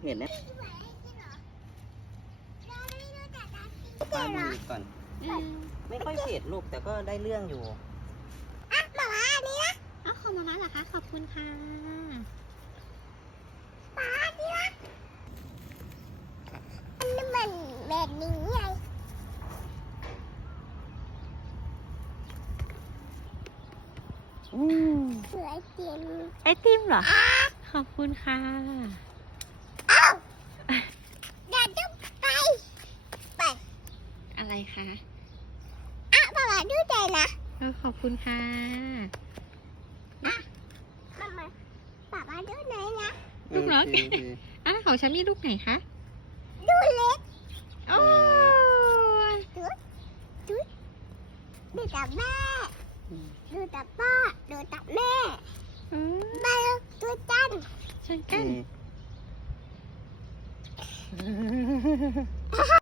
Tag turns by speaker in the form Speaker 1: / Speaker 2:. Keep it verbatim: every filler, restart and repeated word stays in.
Speaker 1: เห็นไหมปลาหมึกก่อนไม่ค่อยเผ็ดลูกแต่ก็ได้เรื่องอยู่
Speaker 2: อ่ะมาม่าอันนี้นะอ้าวของมาม่าเหรอคะขอบคุณค่ะปลาอันนี้นะอันนี้มันแบบนี้ไง
Speaker 3: อืม
Speaker 2: เหลือไอติม
Speaker 3: ไอติมเหรอขอบคุณค่ะ
Speaker 2: อ้าวอย่าจุ๊บไปไป
Speaker 3: อะไรคะ
Speaker 2: อ่ะมาม่าดูใจนะ
Speaker 3: เออขอบคุณค่ะ
Speaker 2: มามาป้าป้าดูไหนนะ
Speaker 3: ลูกน้อย
Speaker 1: โอเคโอเค
Speaker 3: อ่ะของฉันมีลูกไหนคะ
Speaker 2: ดูเล็ก
Speaker 3: โอ้ย
Speaker 2: ดูดูดูแต่แม่ดูแต่พ่อดูแต่แม่
Speaker 3: อืม
Speaker 2: แม่ดูจัน
Speaker 3: ฉันกัน
Speaker 1: อืม